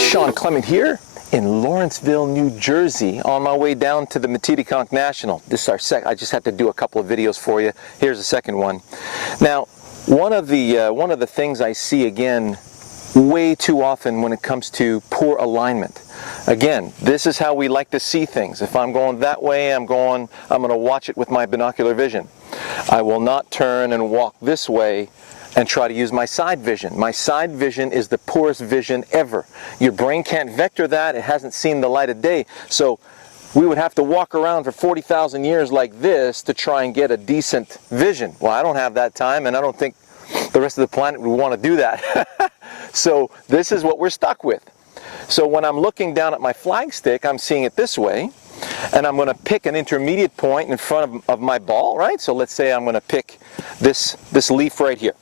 Shawn Clement here in Lawrenceville, New Jersey, on my way down to the Matiticonk National. This is our I just had to do a couple of videos for you. Here's the second one. Now, one of the things I see again way too often when it comes to poor alignment. Again, this is how we like to see things. If I'm going that way, I'm going to watch it with my binocular vision. I will not turn and walk this way and try to use my side vision. My side vision is the poorest vision ever. Your brain can't vector that. It hasn't seen the light of day. So we would have to walk around for 40,000 years like this to try and get a decent vision. Well, I don't have that time, and I don't think the rest of the planet would want to do that. So this is what we're stuck with. So when I'm looking down at my flagstick, I'm seeing it this way, and I'm going to pick an intermediate point in front of my ball, right? So let's say I'm going to pick this leaf right here.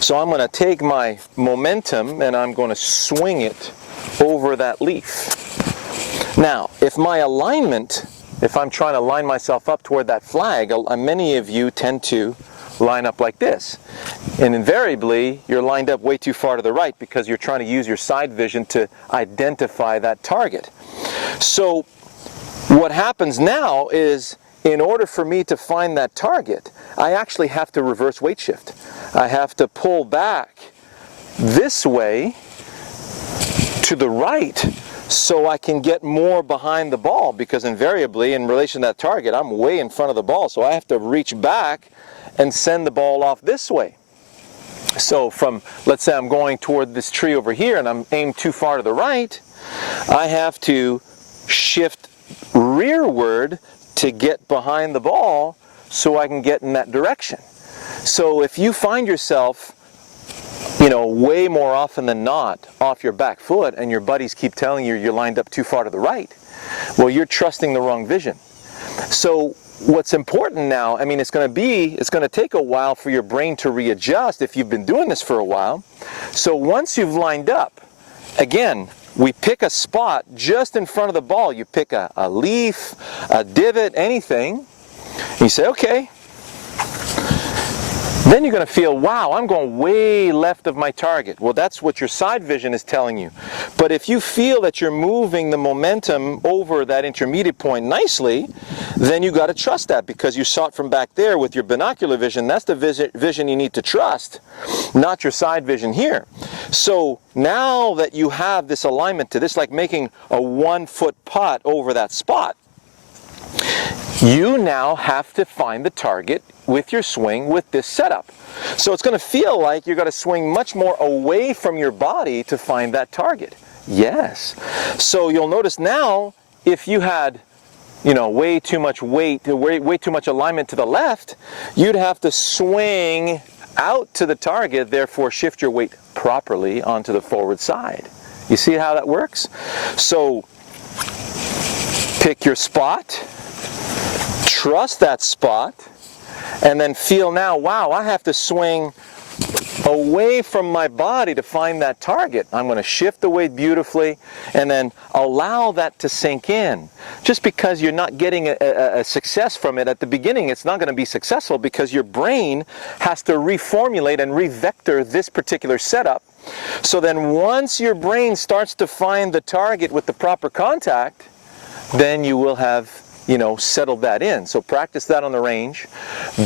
So I'm going to take my momentum and I'm going to swing it over that leaf. Now, if my alignment, if I'm trying to line myself up toward that flag, many of you tend to line up like this. And invariably, you're lined up way too far to the right because you're trying to use your side vision to identify that target. So what happens now is, in order for me to find that target, I actually have to reverse weight shift. I have to pull back this way to the right so I can get more behind the ball, because invariably in relation to that target, I'm way in front of the ball. So I have to reach back and send the ball off this way. So from, let's say I'm going toward this tree over here and I'm aimed too far to the right, I have to shift rearward to get behind the ball so I can get in that direction. So if you find yourself, way more often than not off your back foot and your buddies keep telling you you're lined up too far to the right, well, you're trusting the wrong vision. So what's important now, it's going to take a while for your brain to readjust if you've been doing this for a while. So once you've lined up, again, we pick a spot just in front of the ball. You pick a leaf, a divot, anything. And you say, okay. Then you're going to feel, wow, I'm going way left of my target. Well, that's what your side vision is telling you. But if you feel that you're moving the momentum over that intermediate point nicely, then you got to trust that, because you saw it from back there with your binocular vision. That's the vision you need to trust, not your side vision here. So now that you have this alignment to this, like making a 1-foot putt over that spot, you now have to find the target with your swing with this setup. So it's going to feel like you're going to swing much more away from your body to find that target. Yes. So you'll notice now, if you had, way too much weight, way too much alignment to the left, you'd have to swing out to the target, therefore shift your weight properly onto the forward side. You see how that works? So pick your spot, trust that spot, and then feel now, wow, I have to swing away from my body to find that target. I'm going to shift the weight beautifully and then allow that to sink in. Just because you're not getting a success from it at the beginning, it's not going to be successful, because your brain has to reformulate and revector this particular setup. So then once your brain starts to find the target with the proper contact, then you will have settled that in. So practice that on the range.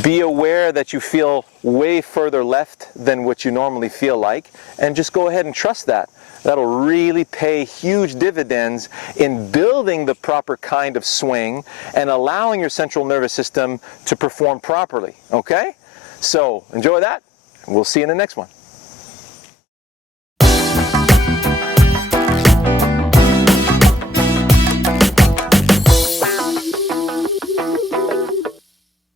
Be aware that you feel way further left than what you normally feel like, and just go ahead and trust that. That'll really pay huge dividends in building the proper kind of swing and allowing your central nervous system to perform properly. Okay? So enjoy that. We'll see you in the next one.